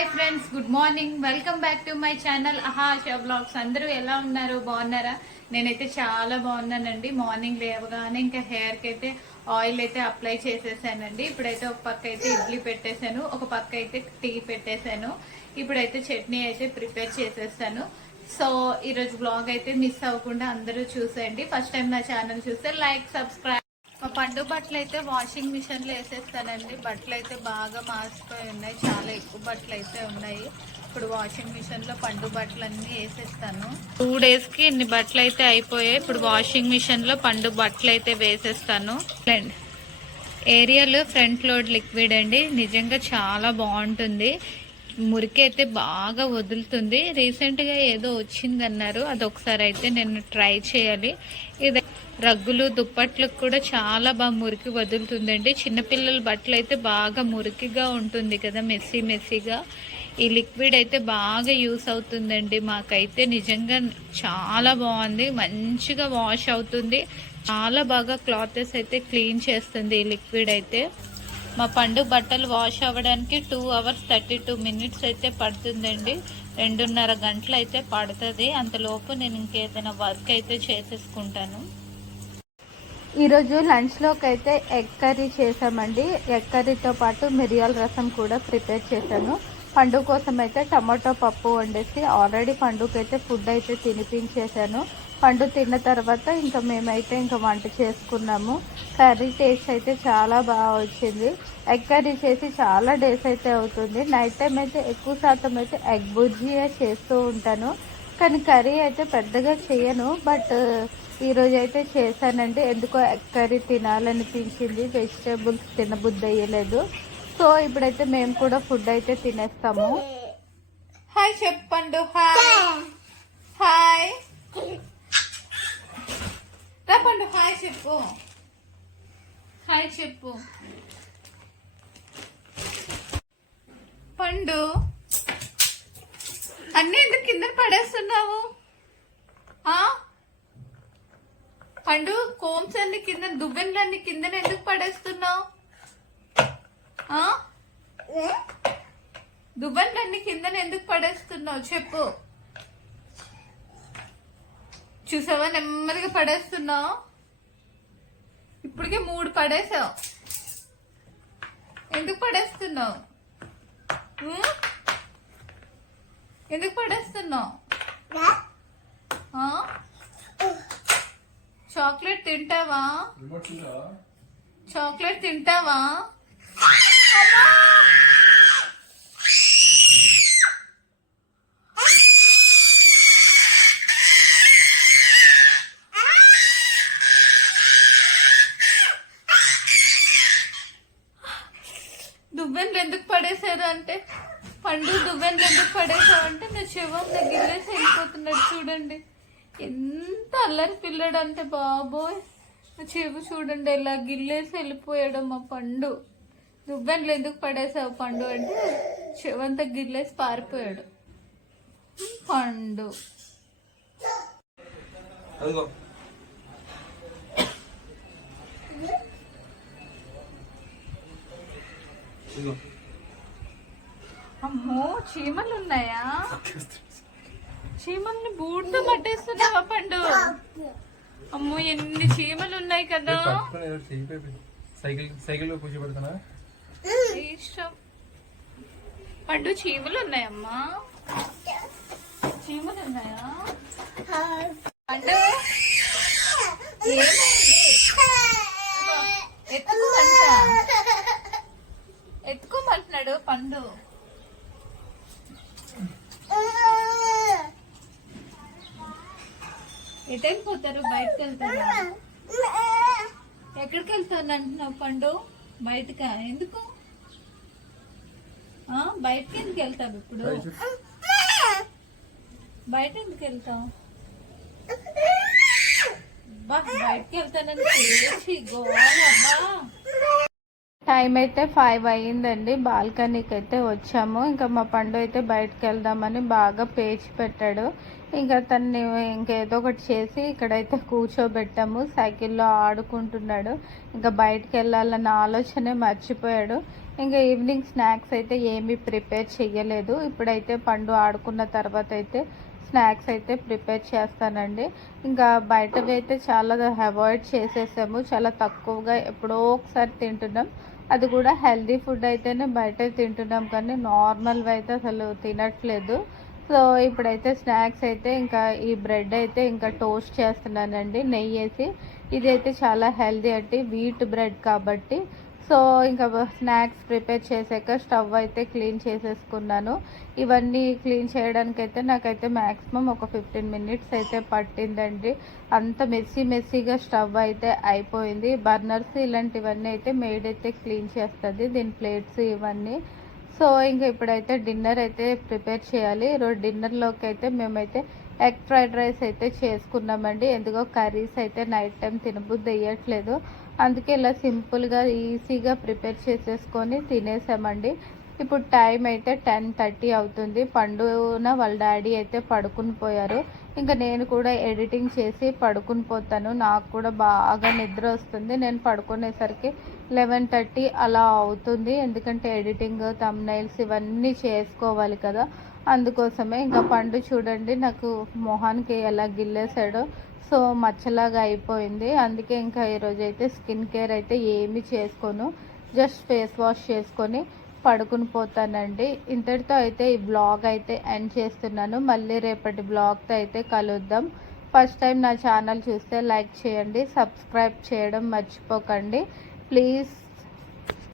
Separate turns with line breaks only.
Hi friends good morning. Welcome back to my channel అహా Asha blogs. అందరూ ఎలా ఉన్నారు? బాగున్నారా? నేనైతే చాలా బాగున్నానండి. మార్నింగ్ లేవగానే ఇంకా హెయిర్కి అయితే ఆయిల్ అయితే అప్లై చేసేసానండి. ఇప్పుడైతే ఒక పక్క అయితే ఇడ్లీ పెట్టేశాను ఒక పక్క అయితే టీ పెట్టేశాను. ఇప్పుడైతే చట్నీ అయితే ప్రిపేర్ చేసేసాను సో ఈరోజు బ్లాగ్ అయితే మిస్ అవ్వకుండా అందరూ చూసేయండి. ఫస్ట్ టైం నా ఛానల్ చూస్తే లైక్ సబ్స్క్రైబ్ మా పండు బట్టలు అయితే వాషింగ్ మిషన్లో వేసేస్తానండి. బట్టలు అయితే బాగా మాసిపోయి ఉన్నాయి. చాలా ఎక్కువ బట్టలు అయితే ఉన్నాయి. ఇప్పుడు వాషింగ్ మిషన్లో పండు బట్టలు అన్ని వేసేస్తాను. టూ డేస్కి ఇన్ని బట్టలు అయితే అయిపోయాయి. ఇప్పుడు వాషింగ్ మిషన్లో పండు బట్టలు అయితే వేసేస్తాను ఏరియల్ ఫ్రంట్ లోడ్ లిక్విడ్ అండి. నిజంగా చాలా బాగుంటుంది. మురికి అయితే బాగా వదులుతుంది. రీసెంట్గా ఏదో వచ్చింది అన్నారు అది ఒకసారి అయితే నేను ట్రై చేయాలి. ఇది రగ్గులు దుప్పట్లకు కూడా చాలా బాగా మురికి వదులుతుందండి. చిన్నపిల్లల బట్టలు అయితే బాగా మురికిగా ఉంటుంది కదా మెస్సీ మెస్సీగా. ఈ లిక్విడ్ అయితే బాగా యూస్ అవుతుందండి. మాకైతే నిజంగా చాలా బాగుంది. మంచిగా వాష్ అవుతుంది. చాలా బాగా క్లాతెస్ అయితే క్లీన్ చేస్తుంది ఈ లిక్విడ్ అయితే. మా పండు బట్టలు వాష్ అవ్వడానికి two hours thirty two minutes అయితే పడుతుందండి. రెండున్నర గంటలు అయితే పడుతుంది. అంతలోపు నేను ఇంకేదైనా వర్క్ అయితే చేసేసుకుంటాను. ఈరోజు లంచ్లోకి అయితే ఎగ్ కర్రీ చేసామండి. ఎగ్ కర్రీతో పాటు మిరియాల రసం కూడా ప్రిపేర్ చేశాను. పండు కోసం అయితే టమాటో పప్పు వండేసి ఆల్రెడీ పండుగ అయితే ఫుడ్ అయితే తినిపించేశాను. పండు తిన్న తర్వాత ఇంకా మేమైతే ఇంకా వంట చేసుకున్నాము. కర్రీ టేస్ట్ అయితే చాలా బాగా వచ్చింది. ఎగ్ కర్రీ చేసి చాలా డేస్ అయితే అవుతుంది. నైట్ టైం అయితే ఎక్కువ శాతం అయితే ఎగ్ బుజ్జియే చేస్తూ ఉంటాను. కానీ కర్రీ అయితే పెద్దగా చేయను. బట్ ఈరోజు అయితే చేశానండి. ఎందుకో ఎగ్ కర్రీ తినాలనిపించింది. వెజిటేబుల్స్ తినబుద్ధి అయ్యలేదు సో ఇప్పుడైతే మేము కూడా ఫుడ్ అయితే తినేస్తాము. హాయ్ చెప్పండు. హాయ్. హాయ్. రాపండు హాయ్ చెప్పు. హాయ్ చెప్పు. పండు అన్నీ ఎందుకు కింద పడేస్తున్నావు? ఆ? పండు కోమ్స్ అన్ని కింద దువ్వెనలన్నీ కింద ఎందుకు పడేస్తున్నావు? ఆ? దువ్వెనలన్నీ కింద ఎందుకు పడేస్తున్నావు? చెప్పు. చూసావా? నెమ్మదిగా పడేస్తున్నావు. ఇప్పటికే మూడు పడేసావు. ఎందుకు పడేస్తున్నావు? ఎందుకు పడేస్తున్నావు? చాక్లెట్ తింటావా? చాక్లెట్ తింటావా? ఎందుకు పడేశారు అంటే? పండు దువ్వెనలు ఎందుకు పడేశావు అంటే నా శివం గిల్లేసి వెళ్ళిపోతున్నాడు చూడండి. ఎంత అల్లరి పిల్లడు అంటే బాబోయ్. నా చెవు చూడండి ఇలా గిల్లేసి వెళ్ళిపోయాడు మా పండు. దువ్వెనలు ఎందుకు పడేసావు పండు అంటే చెవంతా గిల్లేసి పారిపోయాడు. పండు.
అదిగో. ఇదిగో.
అమ్మో చీమలు ఉన్నాయా చీమల్ని బూట్తో పట్టేస్తున్నావా పండు? అమ్మో ఎన్ని చీమలు ఉన్నాయి కదా.
సైకిల్ సైకిల్ కూర్చోబెడతానా
ఇష్టం. పండు చీమలు ఉన్నాయమ్మా చీమలు ఉన్నాయా పండు ఎత్తుకోమంట ఎత్తుకోమంటున్నాడు పండు. ఎటైనా పోతారు? బయటకు వెళ్తారు ఎక్కడికి వెళ్తాను అంటున్నావు పండు? బయటకా? ఎందుకు? ఆ, బయటకి ఎందుకు వెళ్తావు ఇప్పుడు? బయట ఎందుకు వెళ్తావు బా బయటకి వెళ్తానని చేసి టైం అయితే ఫైవ్ అయ్యిందండి. బాల్కనీకి అయితే వచ్చాము. ఇంకా మా పండు అయితే బయటకు వెళ్దామని బాగా పేచి పెట్టాడు. ఇంకా తన్ని ఇంకేదో ఒకటి చేసి ఇక్కడైతే కూర్చోబెట్టాము. సైకిల్లో ఆడుకుంటున్నాడు. ఇంకా బయటకు వెళ్ళాలన్న ఆలోచనే మర్చిపోయాడు. ఇంకా ఈవినింగ్ స్నాక్స్ అయితే ఏమీ ప్రిపేర్ చేయలేదు ఇప్పుడైతే పండు ఆడుకున్న తర్వాత అయితే స్నాక్స్ అయితే ప్రిపేర్ చేస్తానండి. ఇంకా బయటవి అయితే చాలా అవాయిడ్ చేసేసాము. చాలా తక్కువగా ఎప్పుడో ఒకసారి తింటున్నాం. అది కూడా హెల్దీ ఫుడ్ అయితేనే బయట తింటున్నాం కానీ నార్మల్వి అయితే అసలు తినట్లేదు. సో ఇప్పుడైతే స్నాక్స్ అయితే ఇంకా ఈ బ్రెడ్ అయితే ఇంకా టోస్ట్ చేస్తున్నానండి నెయ్యి వేసి ఇదైతే చాలా హెల్దీ అంటే వీట్ బ్రెడ్ కాబట్టి. సో ఇంకా స్నాక్స్ ప్రిపేర్ చేసాక స్టవ్ అయితే క్లీన్ చేసేసుకున్నాను. ఇవన్నీ క్లీన్ చేయడానికి అయితే నాకైతే మ్యాక్సిమం ఒక ఫిఫ్టీన్ మినిట్స్ అయితే పట్టిందండి. అంత మెస్సీ మెస్సీగా స్టవ్ అయితే అయిపోయింది. బర్నర్స్ ఇలాంటివన్నీ అయితే మేడ్ అయితే క్లీన్ చేస్తుంది. దీని ప్లేట్స్ ఇవన్నీ. సో ఇంకా ఇప్పుడైతే డిన్నర్ అయితే ప్రిపేర్ చేయాలి. ఈరోజు డిన్నర్లోకి అయితే మేమైతే ఎగ్ ఫ్రైడ్ రైస్ అయితే చేసుకున్నామండి. ఎందుకో కర్రీస్ అయితే నైట్ టైం తినబుద్ధి వేయట్లేదు అందుకే ఇలా సింపుల్గా ఈజీగా ప్రిపేర్ చేసేసుకొని తినేసామండి. ఇప్పుడు టైం అయితే టెన్ థర్టీ అవుతుంది. పండున వాళ్ళ డాడీ అయితే పడుకుని పోయారు. ఇంకా నేను కూడా ఎడిటింగ్ చేసి పడుకుని పోతాను. నాకు కూడా బాగా నిద్ర వస్తుంది. నేను పడుకునేసరికి లెవెన్ థర్టీ అలా అవుతుంది. ఎందుకంటే ఎడిటింగ్ తమ్నైల్స్ ఇవన్నీ చేసుకోవాలి కదా. అందుకోసమే ఇంకా పండు చూడండి నాకు మొహానికి ఎలా గిల్లేసాడో సో మచ్చలాగా అయిపోయింది. అందుకే ఇంకా ఈరోజు అయితే స్కిన్ కేర్ అయితే ఏమి చేసుకోను. జస్ట్ ఫేస్ వాష్ చేసుకొని పడుకుని పోతానండి. ఇంతటితో అయితే ఈ బ్లాగ్ అయితే ఎండ్ చేస్తున్నాను. మళ్ళీ రేపటి బ్లాగ్తో అయితే కలుద్దాం. ఫస్ట్ టైం నా ఛానల్ చూస్తే లైక్ చేయండి సబ్స్క్రైబ్ చేయడం మర్చిపోకండి. ప్లీజ్